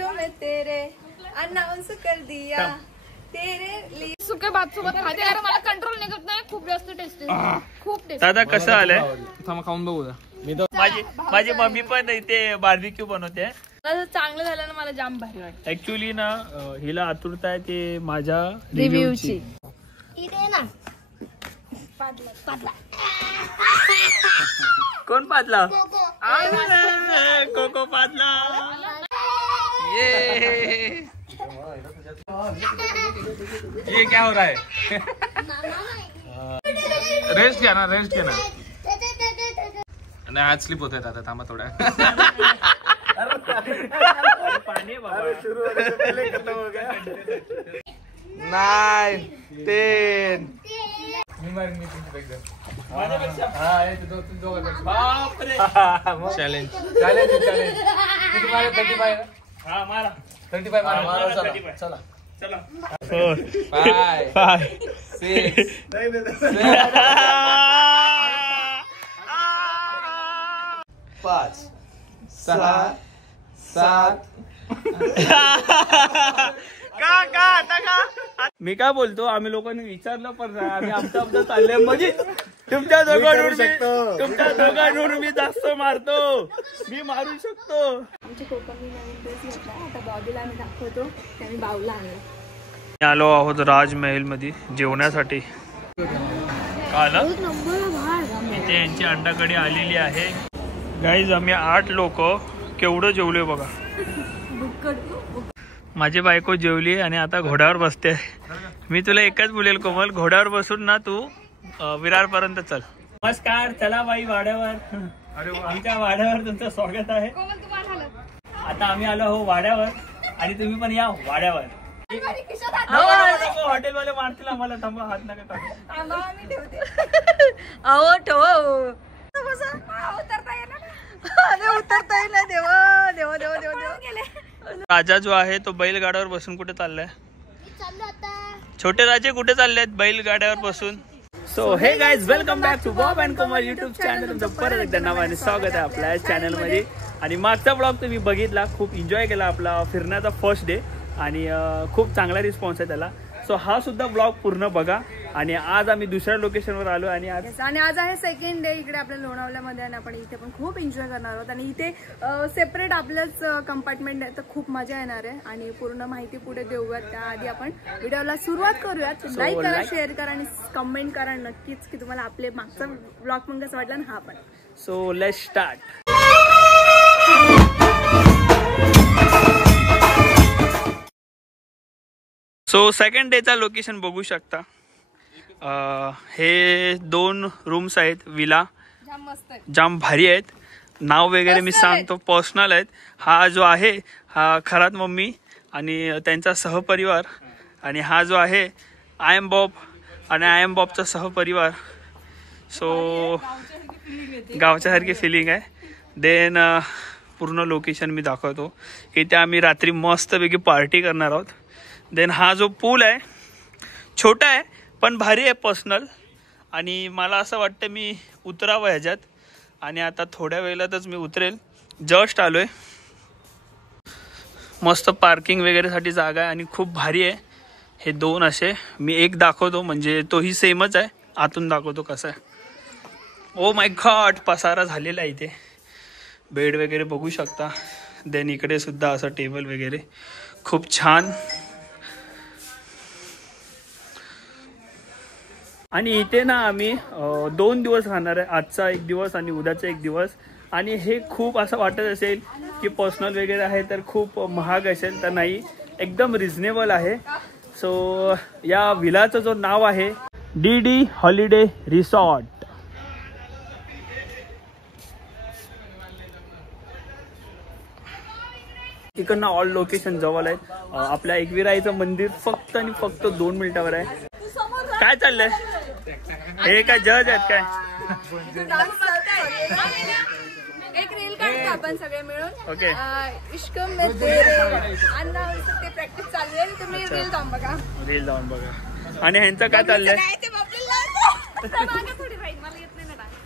इश्क में तेरे अनाउंस कर दिया तेरे लिए। सुके भात सोबत खाते यार, मला कंट्रोल निघत नाही, खूप जास्त टेस्टी, खूप टेस्टी। दादा कसं आलंय? खाऊन बघू माझी मम्मी पण इथे बार्बिक्यू बनवते। चांगलं झालं ना, मला जाम भारी वाटतं ऍक्च्युली ना हिला आतुरता आहे ते माझ्या रिव्ह्यूची। कोण पाजला? कोको पाजला। ये क्या हो रहा है? रेस्ट घ्या ना, रेस्ट घ्या ना। नाही, आज स्लिप होत आहे आता, थांबा थोड्या। पाणी बाबा। 9 10 मी मारेन, मी तुमची बॅग चॅलेंज किती मारे? 35। हा मारा 35 मारा। चला 4 5 6 5 6 7 मी काय बोलतो, आम्ही लोकांनी विचारलं पण नाही, आम्ही आमचं चाललंय म्हणजे तुमच्या दोघांवर मी जास्त मारतो, मी मारू शकतो। आमच्या कोकणी नवीन ड्रेस घेतला, आता बॉबीला आम्ही दाखवतो ते आम्ही बाऊला आणलं। आलो आहोत राजमहल मध्ये जेवण्यासाठी। आलं इथे यांची अंडाकडी आलेली आहे गाईज। आम्ही 8 लोक केवढं जेवलोय बघा। माझी बायको जेवली आणि आता घोड्यावर बसते। मी तुला एकच बोलेल कोमल, घोड्यावर बसून ना तू विरार पर्यंत चल। नमस्कार, चला बाई वाड्यावर। आमच्या वाड्यावर तुमचं स्वागत आहे। आता आम्ही आलो हो वाड्यावर आणि तुम्ही पण या वाड्यावर। हॉटेलवाले मारतील आम्हाला, थांबा हात नका टाकू। अहो ठेव उतरता येईल ना, देवा देवा देवा देवा गेले। राजा जो आहे तो बैलगाड्यावर बसून कुठे चाललाय? छोटे राजे कुठे चाललेत बैलगाड्यावर बसून? So hey guys, welcome back to Bob and Komal YouTube channel. तुमचं परत एकदा नव्याने स्वागत आहे आपल्या चॅनल मध्ये। आणि मागचा ब्लॉग तुम्ही बघितला, खूप एन्जॉय केला आपला फिरण्याचा फर्स्ट डे आणि खूप चांगला रिस्पॉन्स आहे त्याला। सो हा सुद्धा ब्लॉग पूर्ण बघा। आणि आज आम्ही दुसऱ्या लोकेशनवर आलो आणि आज आहे सेकंड डे इकडे आपल्या लोणावळ्यामध्ये आणि आपण इथे पण खूप एन्जॉय करणार आहोत। आणि इथे सेपरेट आपलंच कंपार्टमेंट आहे, तर खूप मजा येणार आहे आणि पूर्ण माहिती पुढे देऊयात। त्याआधी आपण व्हिडिओला सुरुवात करूयात। लाईक करा, शेअर करा आणि कमेंट करा नक्कीच की तुम्हाला आपले मागचा ब्लॉग पण कसा वाटला आणि हा पण। So let's start. So second डेचा लोकेशन बघू शकता। हे 2 रूम्स आहेत, विला जाम भारी आहेत। नाव वगैरे मी सांगतो, पर्सनल आहेत। हा जो आहे हा खरात मम्मी आणि त्यांचा सहपरिवार, आणि हा जो आहे आय एम बॉब आणि आय एम बॉबचा सहपरिवार। सो गावच्यासारखी फिलिंग आहे। देन पूर्ण लोकेशन मी दाखवतो। इथे आम्ही रात्री मस्तपैकी पार्टी करणार आहोत। देन हा जो पूल आहे छोटा आहे पण भारी आहे, पर्सनल। आणि मला असं वाटतं मी उतरावं ह्याच्यात आणि आता थोड्या वेळातच मी उतरेल। जस्ट आलोय, मस्त पार्किंग वगैरेसाठी जागा आहे आणि खूप भारी आहे। हे 2 असे मी एक दाखवतो, म्हणजे तोही सेमच आहे, आतून दाखवतो कसा आहे। ओ माय गॉड, पसारा झालेला आहे इथे, बेड वगैरे बघू शकता। देन इकडे सुद्धा असं टेबल वगैरे खूप छान। आणि इथे ना आम्ही 2 दिवस राहणार आहे, आजचा 1 दिवस आणि उद्याचा 1 दिवस। आणि हे खूप असं वाटत असेल की पर्सनल वगैरे आहे तर खूप महाग असेल, तर नाही, एकदम रिझनेबल आहे। सो या विलाचं जो नाव आहे DD हॉलिडे रिसॉर्ट। तिकडनं ऑल लोकेशन जवळ आहेत। आपल्या एकविराईचं मंदिर फक्त आणि फक्त 2 मिनिटावर आहे। काय चाललंय? हे काय जज आहेत काय? एक रील काढतो आपण सगळे मिळून। ओके, इश्क में तेरे अनाउंस ते प्रॅक्टिस चालू आहे, तुम्ही रील जाऊन बघा। रील जाऊन बघा। आणि ह्यांचं काय चाललंय?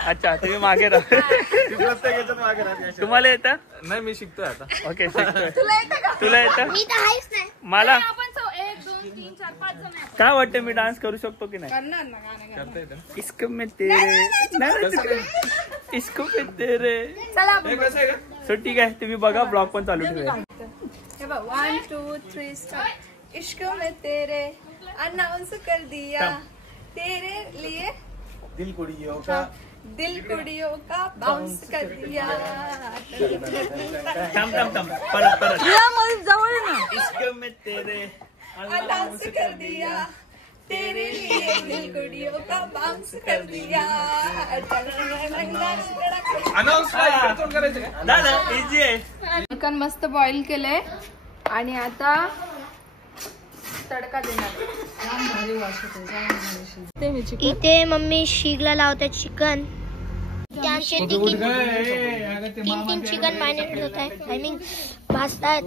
अच्छा, तुम्ही मागे राहा। तुम्हाला येतं? नाही, मी शिकतोय आता। ओके, शिकतोय। तुला येतं का? तुला येतं मी तर आहेच नाही मला आपण 1 2 3 4 5 जण आहे. काय वाटतं मी डान्स करू शकतो की नाही करणार ना गाणं इश्क में तेरे इश्क में तेरे चला आपण सो ठीक आहे तुम्ही बघा ब्लॉग पण चालू ठेवा हे बघ 1 2 3 स्टार्ट इश्क में तेरे अनाउंस कर दिया तेरे लिए दिल कुड़ियों का दिल कुड़ियों का बाउंस कर दिया थांब थांब थांब परत परत जवळ ना इश्क में तेरे अनाउंस कर दिया तेरे लिए दिल कुड़ियों का बाउंस कर दिया दादा इझी आहे चिकन मस्त बॉईल केलंय आणि आता तडका देणार इथे मम्मी शिगला लावते चिकन त्यांचे 3 चिकन मॅरिनेट होत आहे आय मीन भाजतात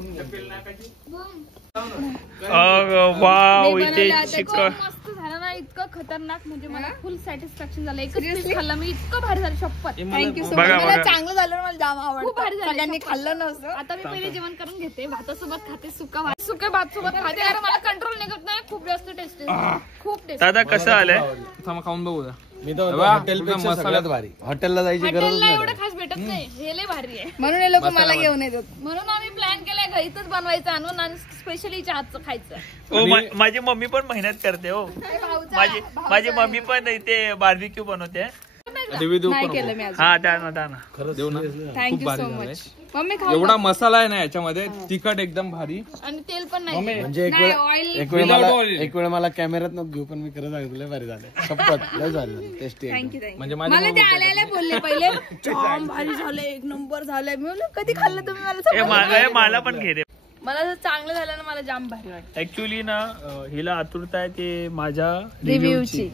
वाव इथे चिकन मस्त झालं ना इतकं खतरनाक म्हणजे मला फुल सॅटिस्फॅक्शन झालं एकच पीस खाल्लं मी इतकं भारी झालं शपथ थँक्यू सो बघा, मच मला बघा. चांगलं झालं मला जाम खूप आवडतं भारी झालं सगळ्यांनी शपथ. खाल्लं नव्हतं आता मी पहिले जेवण करून घेते भातासोबत खाते सुका भात सोबत खाते कारण मला कंट्रोल निघत नाही खूप जास्त टेस्ट खूप टेस्ट दादा कसं आलंय खाऊन बघू मी तर हॉटेलपेक्षा सगळ्यात भारी हॉटेलला जायची गरज हॉटेलला नाही एवढं खास भेटत नाही हे लय भारी आहे म्हणून हे लोक मला घेऊन येतात म्हणून आम्ही प्लॅन केलाय घरीच बनवायचं आणून आणि स्पेशली चहाचं खायचं हो माझी मम्मी पण मेहनत करते हो माझी मम्मी पण इथे बार्बिक्यू बनवते रिव्ह्यू देऊ नाही पण केलं मी आज हा द्या ना देऊ ना थँक्यू भारी सो झालंय. मच मम्मी खाऊ एवढा मसाला आहे ना याच्यामध्ये तिखट एकदम भारी आणि तेल पण नाही म्हणजे नाही ऑइल Without oil. मला कॅमेऱ्यात नको घेऊ पण मी खरं सांगतो लय भारी झालं शपथ लय झालं टेस्टी थँक्यू थँक्यू म्हणजे मला माझ्या ते आल्याला बोलले पहिले जाम भारी झालं 1 नंबर झालंय मी म्हणलं कधी खाल्लं तुम्ही मला सांगा. मला पण घे रे मला जर चांगलं झालं ना मला जाम भारी वाटतं ऍक्च्युली ना हिला आतुरता आहे की माझ्या रिव्ह्यूची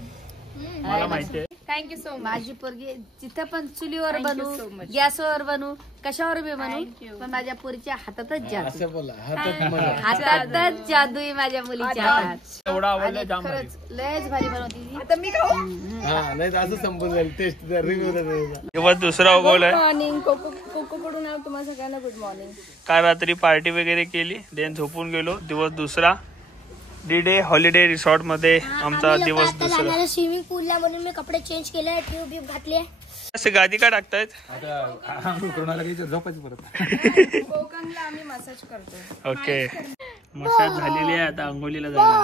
मला माहितीये थँक्यू सो मच माझी पोरगी जिथं पण चुलीवर Thank you बनवू so much. गॅसवर बनवू कशावर बी Thank बनवू you. पण माझ्या पोरीच्या हातातच जादू असं बोला हातात हातातच जादू आहे माझ्या मुलीच्या हातात एवढा आवडला आणि जाम भारी. खरंच लयच भारी बनवती ती. आता मी खाऊ हा नाही तर असं संपून जाईल टेस्ट रिव्ह्यू दिवस दुसरा उगवलाय मॉर्निंग कोको कडून तुम्हाला सगळ्यांना गुड मॉर्निंग काल रात्री पार्टी वगैरे केली देन झोपून गेलो दिवस दुसरा डे हॉलिडे रिसॉर्ट मध्ये आमचा दिवस दुसरा स्विमिंग पूलला म्हणून मी कपडे चेंज केले ट्यूब बीब घातले असे गादी का टाकतायत झोपायची परत कोकणला आम्ही मसाज करतो ओके मसाज झालेली आहे आता अंघोलीला जायला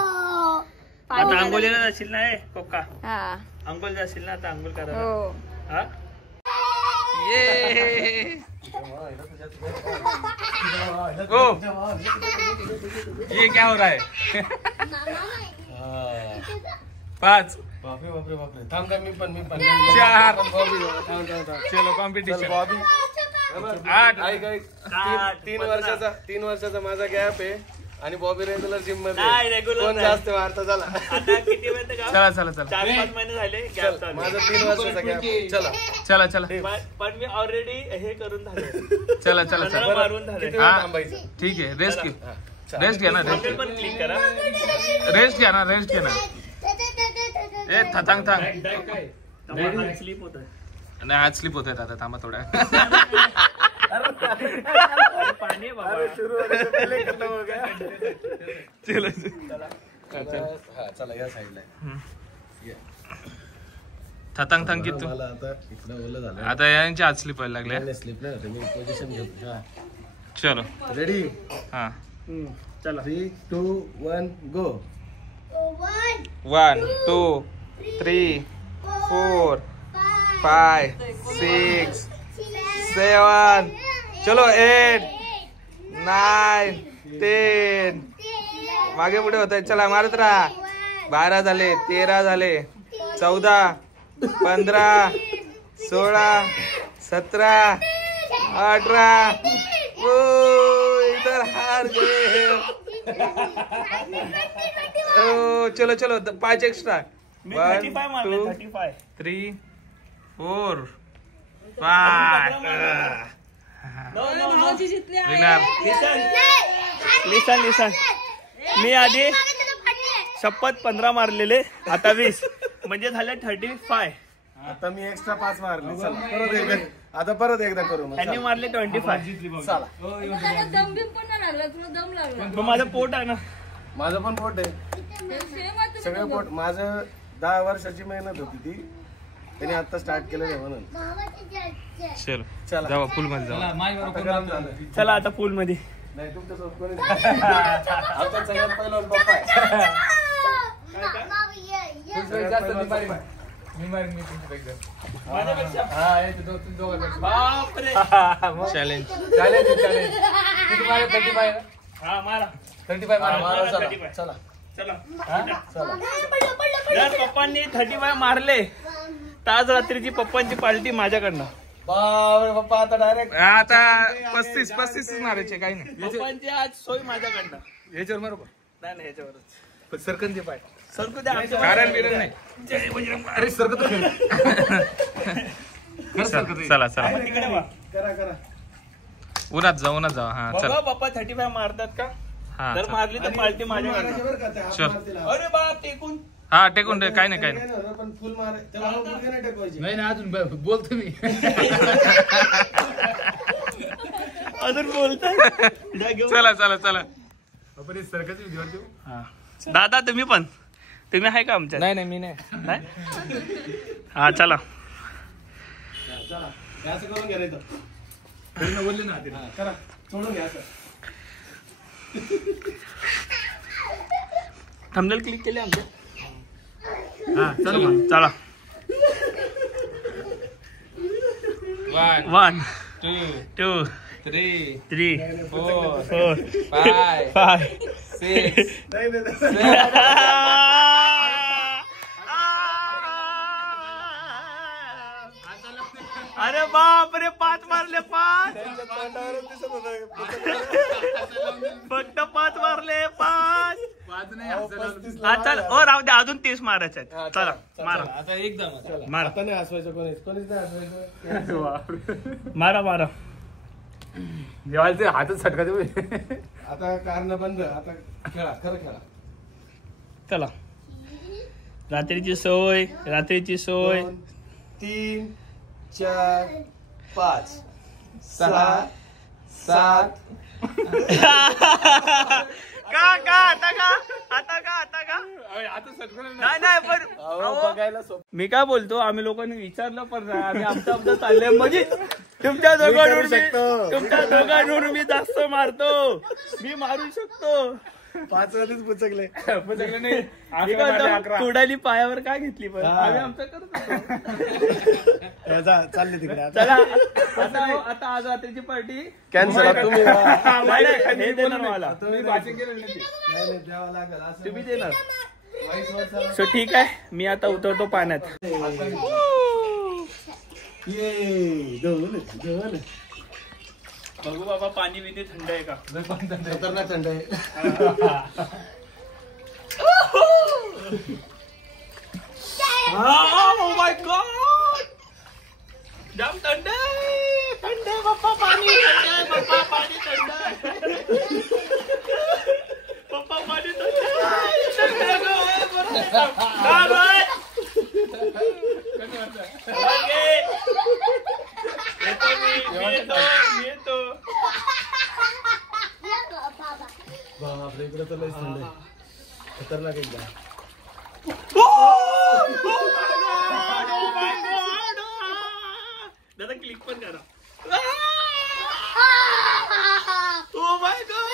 आता अंघोलीला जाशील ना कोका हा अंघोल जाशील ना आता अंघोल करायला हो हा ये क्या हो रहा है 5 बापरे बापरे बापरे थांब मी पण 4 चलो कॉम्पिटिशन 8 तीन वर्षाचा माझा गॅप आहे आणि बॉबी रेग्युलर जिम नाही, मध्ये regular कोण नाही. जास्त वाढता झाला आता किती महिने का चला चला चला 4-5 महिने झाले गॅप चालू माझा 3 वर्षाचा गॅप चला चला चला पण मी ऑलरेडी हे करून झाले चला चला चला मारून झाले किती वेळ थांबायचं ठीक आहे रेस्ट घे रेस्ट घ्या ना हॉटेल पण क्लिक करा रेस्ट घ्या ना रेस्ट घ्या ना ए थतांग थांग स्लीप होत नाही आज स्लिप होत आहे आता थांबा थोड्या पाणी आहे बाबा चलो हा चला या साईडला थतांग थांग किती मला आता इकडे ओलं झालं आता यांची आज स्लिप व्हायला लागले स्लिप नाही होते मी पोझिशन घेतो हा चलो रेडी हा चला 3 2 1 गो 1 2 3 4 5 6 7 चलो 8 9 10 मागे पुढे होत चला मारत राहा 12 झाले 13 झाले 14 15 16 17 18 ओ इधर हार गए ओ चलो चलो 5 एक्स्ट्रा 1 2 3 4 5 विनर लिसन मी आधी शपथ 15 मारलेले आता 20 म्हणजे झाले 35 आता मी एक्स्ट्रा 5 मारले. चला परत एकदा, आता परत एकदा करू मग. त्यांनी मारले 25. चला दम बिम पण नाही लागला, तुला दम लागला. मग माझं पोट आहे ना. माझं पण पोट आहे, सगळं पोट. माझं 10 वर्षाची मेहनत होती ती, त्याने आता स्टार्ट केलं म्हणून. चल चला जावा पूल मध्ये जावा. आता गरम झालं. चला आता पूल मध्ये. नाही तुमच्यासोबत कोणी नाही. आमचा सगळ्यात पहिला पप्पा आहे. बापरे. चॅलेंज हा मारा. 35 मारा. मारा, चला 35. चला चला. चला. जर पप्पांनी 35 मारले तर आज रात्रीची पप्पांची पार्टी माझ्याकडनं. बापरे पप्पा आता डायरेक्ट आता 35 मारायचे काही नाही. पप्पांची आज सोय माझ्याकडनं. याच्यावर बरोबर नाही नाही ह्याच्यावरच. सरकन ते पाय सरकू द्या आमच्या. कारण बिरण नाही. अरे सरकत चला चला आपण तिकडे वा. करा उन्हात जा हा बघा चला. पप्पा 35 मारतात का? हा जर चला. मारली तर पार्टी माझ्याकडनं. बरं का ते हात चल. मारतील. अरे बाप टेकून. हा टेकून काही नाही काही नाही. पण फुल मार त्याला गुडघे नाही टेकवायचे. नाही अजून बोलतो मी. अजून बोलताय. चला चला चला. सरकच विधिवर दादा तुम्ही पण. तुम्ही आहे का आमच्या? नाही मी नाही. नाही? हा चला. चला असं करून घ्या नाही तर. बोलले ना हा, करा सोडून घ्या असं. थंबनेल क्लिक केले आमचे. हा चला चला. 1 2 3 4 5 6 अरे बाप रे 5 मारले. 5 फक्त 5 मारले. 5 हा चल. ओ राहू दे अजून 30 मारायचे आहेत. चला मारा. आता एकदम मारा आता नाही हसवायचं कोणीच नाही हसवायचं. मारा. जेवायला ते हातच सटका देऊ. आता कारण बंद. आता खेळा खरं खेळा. चला. रात्रीची सोय 2 3 4 5 6 7 का आता का नाही पण बघायला सोपं. मी काय बोलतो, आम्ही लोकांनी विचारलं पण नाही. आम्ही आमचं चाललंय म्हणजे तुमच्या दोघांवरून मी जास्त मारतो. मी मारू शकतो. 5 वाजता पुचकले. कुडाली पायावर काय घेतली पण आम्ही आमचं करत होतो. चालले तिकडे. चला आता आज रात्रीची पार्टी कॅन्सल. तुम्ही हे देणार मला. तुम्ही द्यावं लागेल असं. तुम्ही देणार. सो ठीक आहे, मी आता उतरतो पाण्यात. बघू बाबा पाणी बिनी थंड आहे का? खतरनाक थंड आहे. Oh my God! जाम थंड आहे. थंड आहे पप्पा पाणी. थंड आहे पप्पा पाणी. थंड आहे पप्पा पाणी. थंड आहे. येतो. बापरे इकडे तर लयच थंड आहे. खतरनाक एकदा. दादा क्लिक पण करा. Oh my God.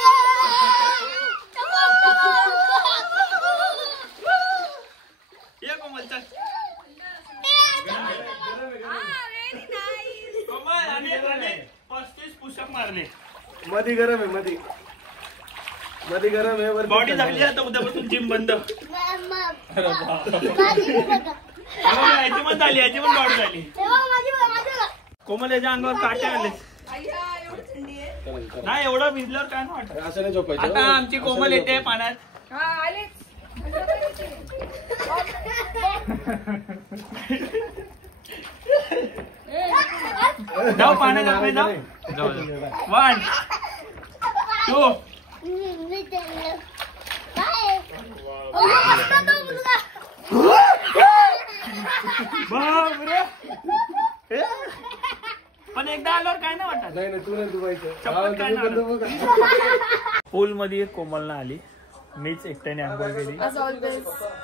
ये कोमल चल. कोमल आम्ही 35 पुशअप मारले. मध्ये गरम आहे. मध्ये गरम आहे. वर बॉडी झाली आता उद्यापासून जिम बंद. याची पण झाली. याची पण बॉडी झाली. कोमल याच्या अंगावर काटे आले. नाही एवढं भिजल्यावर काय नाही वाटत. असं नाही झोपायचं. आता आमची कोमल येते पाण्यात. जाऊ पाण्यात आपण जाऊ. 1 2 बापरे. नाही नाही तू नाही दुबायचं. चप्पल काय पूल मध्ये कोमलना आली, मीच एकट्याने आंघोळ केली.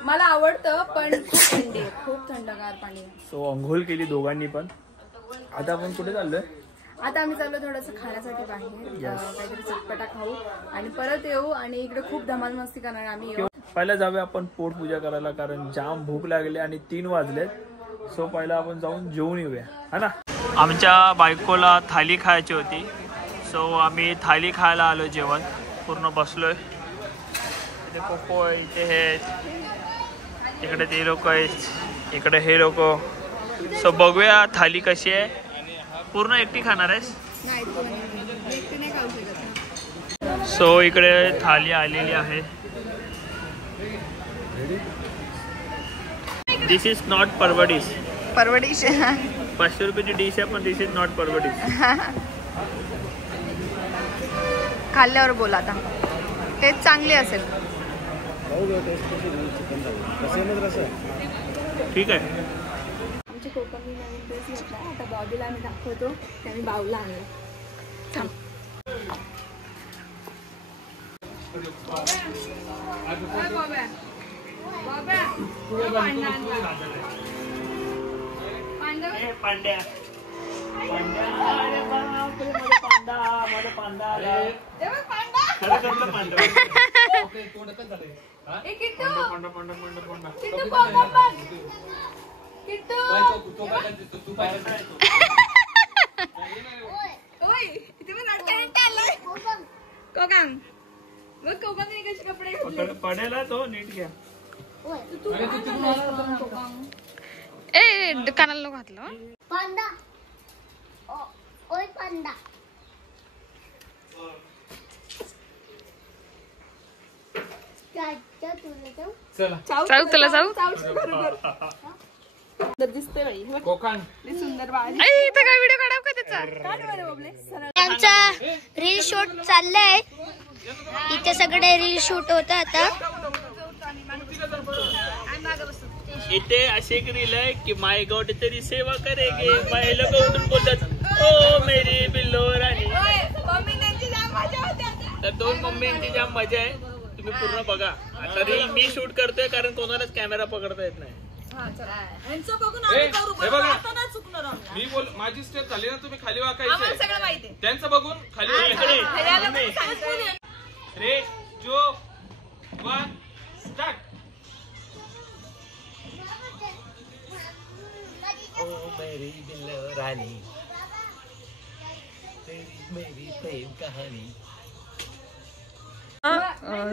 मला आवडतं पण खूप थंडी आहे, खूप थंडगार पाणी आहे. सो आंघोळ केली दोघांनी पण. आता आपण कुठे चाललोय? आता आम्ही चाललो थोडंसं खाण्यासाठी बाहेर, काहीतरी चटपटा खाऊ आणि परत येऊ आणि इकडे खूप धमाल मस्ती करणार आम्ही येऊ. पहिला जाऊया आपण पोट पूजा करायला, कारण जाम भूक लागली आणि 3 वाजलेत. सो पहिला आपण जाऊन जेवून येऊया, हा ना. आमच्या बायकोला थाली खायची होती, सो आम्ही थाली खायला आलो. जेवण पूर्ण बसलोय. इथे कोको आहे, इथे हे, इकडे ते लोक आहेत, इकडे हे लोक. सो बघूया थाली कशी आहे. पूर्ण एकटी खाणार आहेस? नाही एकटी नाही खाऊ शकत. सो इकडे थाली आलेली आहे. दिस इज नॉट परवडीस. 500 रुपयाची डिश आहे, पण दिस इज नॉट परवडीस. खाल्ल्यावर बोला आता, टेस्ट चांगली असेल. ठीक आहे. आमच्या कोकणी नवीन ड्रेस घेतला, आता बॉबीला आम्ही दाखवतो की आम्ही बाऊला आणलं. थांब. पडेला तो नीट घ्या. कानाला घातलं. पांडा ओय पांडा. जाऊ तुला जाऊ दिसते बाई. सुंदर बाळ. इथं काय व्हिडिओ काढाव का त्याचा? त्यांचा रील शूट चाललाय. इथे सगळे रील शूट होत आता. इथे अशी एक रील आहे की माय गॉड तेरी सेवा करेगे. माय लोक उठून बोलतात ओ मेरी बिल्लो राणी. तर 2 मम्मींची जाम मजा आहे. तुम्ही पूर्ण बघा. आता रील मी शूट करतोय कारण कोणालाच कॅमेरा पकडता येत नाही. मी बोल माझी स्टेप झाली ना, तुम्ही खाली वाकायचे. त्यांचं बघून खाली वाकायचे. 3, 2, 1 स्टार्ट. ओ मेरी बिल्लो रानी, तेरी मेरी प्रेम कहानी.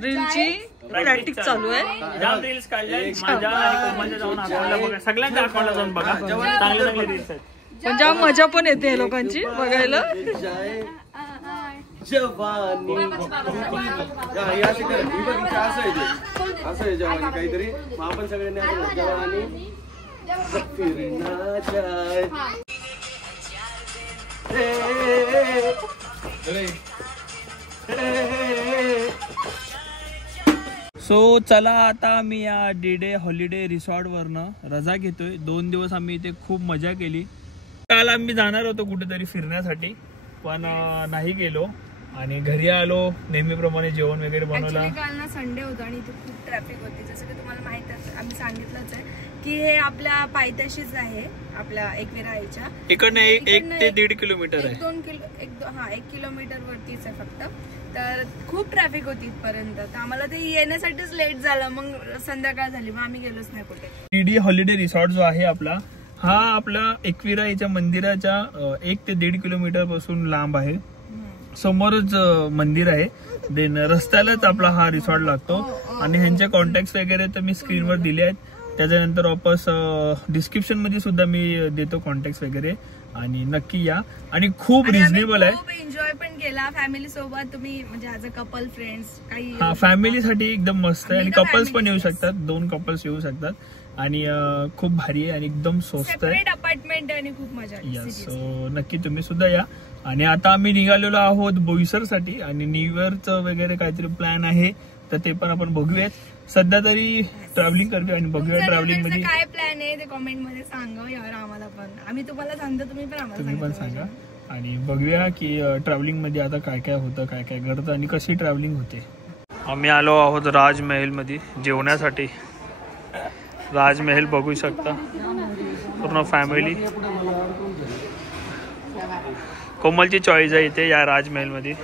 रीलची प्रॅक्टिस चालू आहे. जाम रील्स काढल्या माझ्या आणि कोमलच्या. जाऊन अकाउंटला बघा, सगळ्यांच्या अकाउंटला जाऊन बघा. चांगले चांगले रील्स आहेत. पण जाम मजा पण येते लोकांची बघायला. जवानी असे कर. असं आहे ते, असं आहे जवानी काहीतरी. मग आपण सगळ्यांनी जवानी फिरना जाय. सो चला आता मी या डे हॉलिडे रिसॉर्टवरनं रजा घेतोय. 2 दिवस आम्ही इथे खूप मजा केली. काल आम्ही जाणार होतो कुठेतरी फिरण्यासाठी, पण नाही गेलो आणि घरी आलो. नेहमीप्रमाणे जेवण वगैरे बनवलं. काल ना संडे होता आणि इथे खूप ट्रॅफिक होती. जसं की तुम्हाला माहित आहे, आम्ही सांगितलंच आहे की हे आपल्या पायथ्याशीच आहे, आपल्या एकविराईच्या इकडनं 1 ते 1.5 किलोमीटर आहे. 1 किलोमीटर वरतीच आहे फक्त. तर खूप ट्रॅफिक होती इथपर्यंत. तर आम्हाला ते येण्यासाठीच लेट झालं. मग संध्याकाळ झाली, मग आम्ही गेलोच नाही कुठे. डीडी हॉलिडे रिसॉर्ट जो आहे आपला, हा आपल्या एकविराईच्या मंदिराच्या 1 ते 1.5 किलोमीटर पासून लांब आहे. समोरच मंदिर आहे. देन रस्त्यालाच आपला हा रिसॉर्ट लागतो. आणि ह्यांचे कॉन्टॅक्ट वगैरे तर मी स्क्रीनवर दिले आहेत. त्याच्यानंतर वापस डिस्क्रिप्शन मध्ये सुद्धा मी देतो कॉन्टॅक्ट वगैरे. आणि नक्की या. आणि खूप रिझनेबल आहे. खूप एन्जॉय पण केला फॅमिली सोबत. तुम्ही म्हणजे ऍज अ कपल फ्रेंड्स काही. हा फॅमिलीसाठी एकदम मस्त आहे. आणि कपल्स पण येऊ शकतात. 2 कपल्स येऊ शकतात. आणि खूप भारी आहे आणि एकदम स्वस्त आहे. अपार्टमेंट आहे आणि खूप मजा आली. सो नक्की तुम्ही सुद्धा या. आणि आता आम्ही निघालेलो आहोत बोईसरसाठी. आणि न्यू इयरचं वगैरे काहीतरी प्लॅन आहे, तर ते पण आपण बघूयात. सध्या तरी ट्रॅव्हलिंग करतोय आणि बघूया ट्रॅव्हलिंग मध्ये काय प्लॅन आहे ते कमेंट मध्ये सांगा यार आम्हाला पण. आम्ही तुम्हाला सांगतो, तुम्ही पण आम्हाला सांगा. आणि बघूया की ट्रॅव्हलिंगमध्ये आता काय काय होतं, काय काय घडतं आणि कशी ट्रॅव्हलिंग होते. आम्ही आलो आहोत राजमहलमध्ये जेवण्यासाठी. राजमहल बघू शकता, पूर्ण फॅमिली. कोमलची चॉईस आहे इथे या राजमहलमध्ये.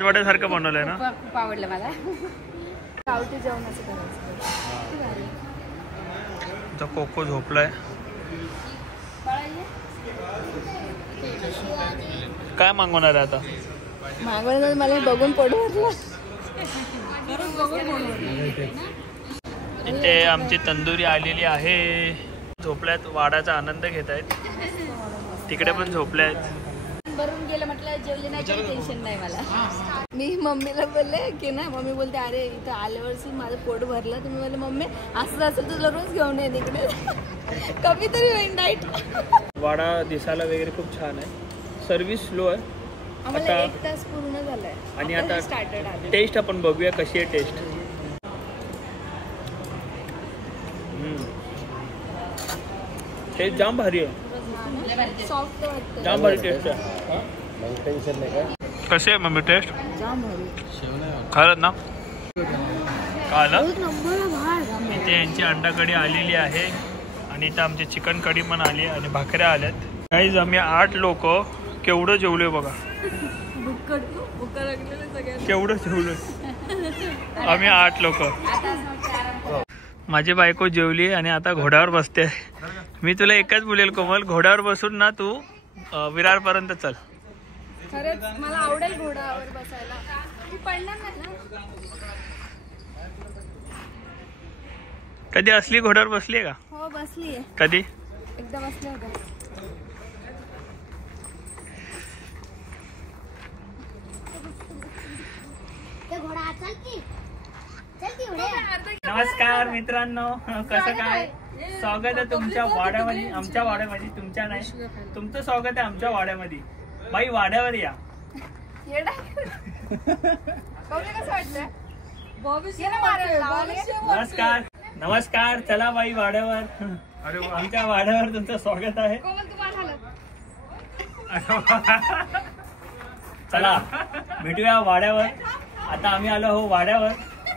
वाट्यासारखं बनवलंय ना. खूप आवडलं मला. गावठी जेवणाचं करायचं. कोको झोपलाय. काय मागवणार आहे आता? मागवलं मला बघून पोट भरलं. इथे आमची तंदुरी आलेली आहे. झोपल्यात, वाड्याचा आनंद घेत आहेत. तिकडे पण झोपल्यात. भरून गेलं म्हटलं जेवले नाही तरी टेन्शन नाही मला. मी मम्मीला बोलले की ना, मम्मी बोलते अरे इथं आल्यावरची माझं पोट भरलं. तुम्ही बोलले मम्मी असं असेल तुला रोज घेऊन ये इकडे, कमी तरी होईल नाईट. वाडा दिसायला वगैरे खूप छान आहे. सर्व्हिस स्लो आहे. आम्हाला आता 1 तास पूर्ण झालाय आणि आता स्टार्टेड आहे. टेस्ट आपण बघूया कशी आहे टेस्ट. टेस्ट जाम भारी आहे. सॉफ्ट वाटतं. जाम भारी टेस्ट आहे. कशी आहे मम्मी टेस्ट? खरंच ना. काल इथे यांची अंडा कढी आलेली आहे आणि इथं आमची चिकन कढी पण आली आणि भाकऱ्या आल्यात. गाईज आम्ही 8 लोक केवढं जेवलोय बघा. केवढं जेवलोय आम्ही 8 लोक. माझी बायको जेवली आणि आता घोड्यावर बसते. मी तुला एकच बोलेल कोमल, घोड्यावर बसून ना तू विरार पर्यंत चल. खरंच मला आवडेल घोड्यावर बसायला. तू पडणार नाही ना? कधी असली घोड्यावर बसली का? हो बसली आहे. कधी? एकदा बसले होते. नमस्कार मित्रांनो, कसं काय? स्वागत आहे तुमच्या वाड्यामध्ये, आमच्या वाड्यामध्ये. तुमच्या नाही, तुमचं स्वागत आहे आमच्या वाड्यामध्ये. बाई वाड्यावर या. नमस्कार नमस्कार. चला बाई वाड्यावर. आमच्या वाड्यावर तुमचं स्वागत आहे. चला भेटूया वाड्यावर. आता आम्ही आलो हो वाड्यावर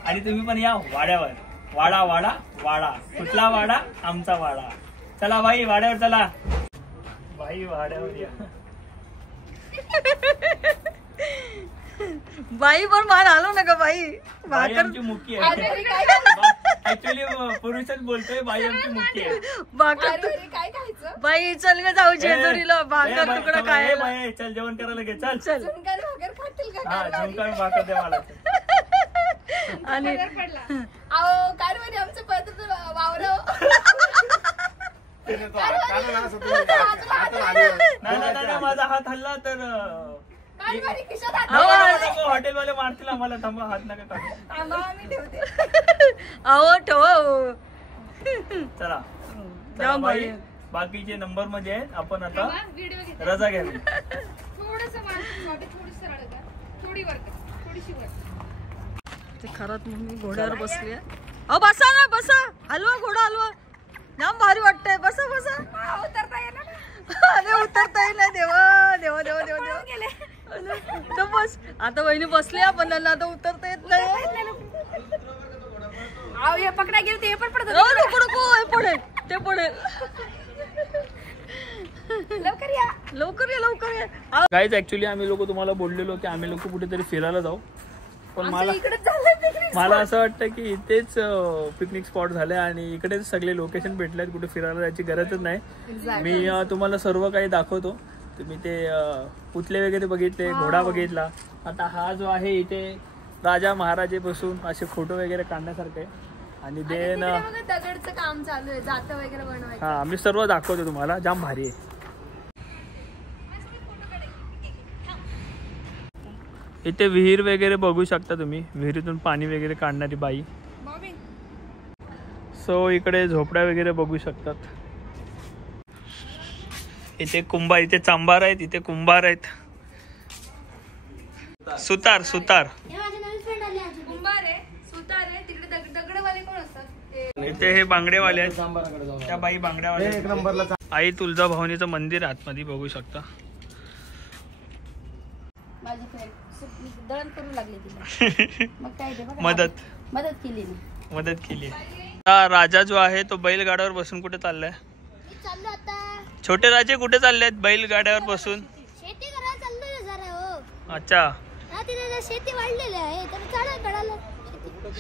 आणि तुम्ही पण या वाड्यावर. वाडा वाडा वाडा. कुठला वाडा? आमचा वाडा. चला बाई वाड्यावर चला. बाई वाड्यावर या. बाई पण मान आलो नका बाई. बाई आमची मुख्य आहे. ऍक्च्युली पुरुषच बोलतोय. बाई आमची मुख्य आहे. भाकर काय खायचं? बाई चल ग जाऊ जेजुरीला भाकर तुकडा काय. बाई चल जेवण करायला घे. चल चल. झुणका भाकर खातील का? हा झुणका भाकर दे मला. आणि अहो काय रे आमचं पत्र वावर. नाही माझा हात हल्ला तर हॉटेलवाले मारतील आम्हाला. थांबा हात नका टाकू. अहो ठेव. चला चला बाई. बाकीचे नंबर मध्ये आहेत. आपण आता रजा घ्यावी. ते खरंच मम्मी घोड्यावर बसली. अहो बसा ना बसा. हलवा घोडा हलवा. जाम भारी वाटतंय. बसा बसा. उतरता येणार. अरे उतरता येईल. देवा देवा देवा देवा देवा. तर बस आता वहिनी बसली. आपण त्यांना आता उतरता येत नाही. अहो हे पकडा गेलं ते पण पडत. नको नको. हे पडेल ते पडेल. लवकर या लवकर या लवकर या. गाईज ऍक्च्युली आम्ही लोक तुम्हाला बोललेलो की आम्ही लोक कुठेतरी फिरायला जाऊ. पण मला असं वाटतं की इथेच पिकनिक स्पॉट झाले आणि इकडेच सगळे लोकेशन भेटलेत. कुठे फिरायला जायची गरजच नाही. मी तुम्हाला सर्व काही दाखवतो. तुम्ही ते पुतळे वगैरे बघितले, घोडा बघितला. आता हा जो आहे इथे राजा महाराजे बसून असे फोटो वगैरे काढण्यासारखे. आणि देन दगडचं काम चालू आहे. जातं वगैरे बनवायचं. हा मी सर्व दाखवतो तुम्हाला. जाम भारी आहे. इथे विहीर वगैरे बघू शकता तुम्ही. विहिरीतून पाणी वगैरे काढणारी बाई. सो इकडे झोपड्या वगैरे बघू शकतात. इथे कुंभार, इथे चांभार आहेत, इथे कुंभार आहेत. सुतार सुतार कुंभार आहे, सुतार आहे. तिकडे दगडवाले कोण असतात? इथे हे बांगडेवाले आहेत, त्या बाई बांगड्यावाले. एक नंबरला आई तुळजा भवानीचं मंदिर आतमध्ये बघू शकता. माझी फ्रेंड दळण करू लागली तिला. मग काय ते बघा, मदत केली मी. मदत केली. हा राजा जो आहे तो बैलगाड्यावर बसून कुठे चाललाय? चाललो आता छोटे राजे कुठे चाललेत बैलगाड्यावर बसून? शेती करायला चाललोय जरा. हो अच्छा, हा तिथे शेती वाढलेली आहे तर चला कळालं.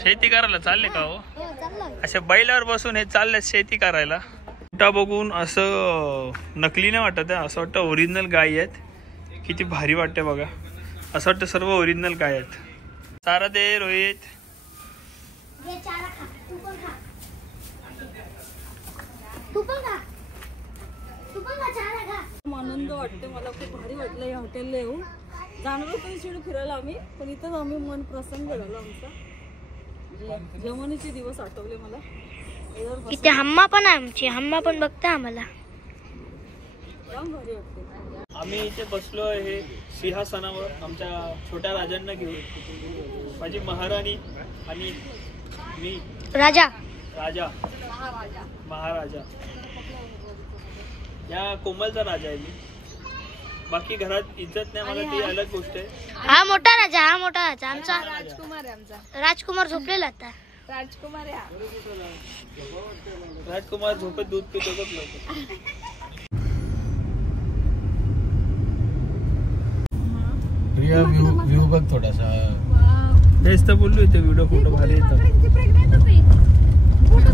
शेती करायला चालले का हो? हो चाललोय. अशा बैलावर बसून हे चालले शेती करायला. कुठा बघून असं नकली नाही वाटत आहे, असं वाटतं ओरिजिनल गाय आहेत. किती भारी वाटते बघा, असं वाटतं सर्व ओरिजिनल गाय आहेत. सारा दे रोहित. घे चारा खा, तू पण खा. तू पण खा चारा खा. आनंद वाटते मला, खूप भारी वाटलं या हॉटेलला येऊन. जाणार होतो इकडे फिरायला आम्ही, पण इथंच आम्ही मन प्रसन्न झाला आमचा. जेवणीचे दिवस आठवले मला. इथे हम्मा पण आहे आमची, हम्मा पण बघता आम्हाला. जाम भारी वाटते. आम्ही इथे बसलो आहे सिंहासनावर आमच्या छोट्या राजांना घेऊन. माझी महाराणी आणि मी राजा महाराजा. या कोमलचा राजा आहे मी. बाकी घरात इज्जत नाही मला, ती अलग गोष्ट आहे. हा मोठा राजा आमचा राजकुमार आहे आमचा. राजकुमार झोपलेला आता. राजकुमार आहे हा. राजकुमार झोपेत दूध पितो बघ लोक. व्ह्यू बघ थोडासा. तेच तर बोललो, इथे व्हिडिओ फोटो भारी येतात. प्रेग्नेंट होती. फोटो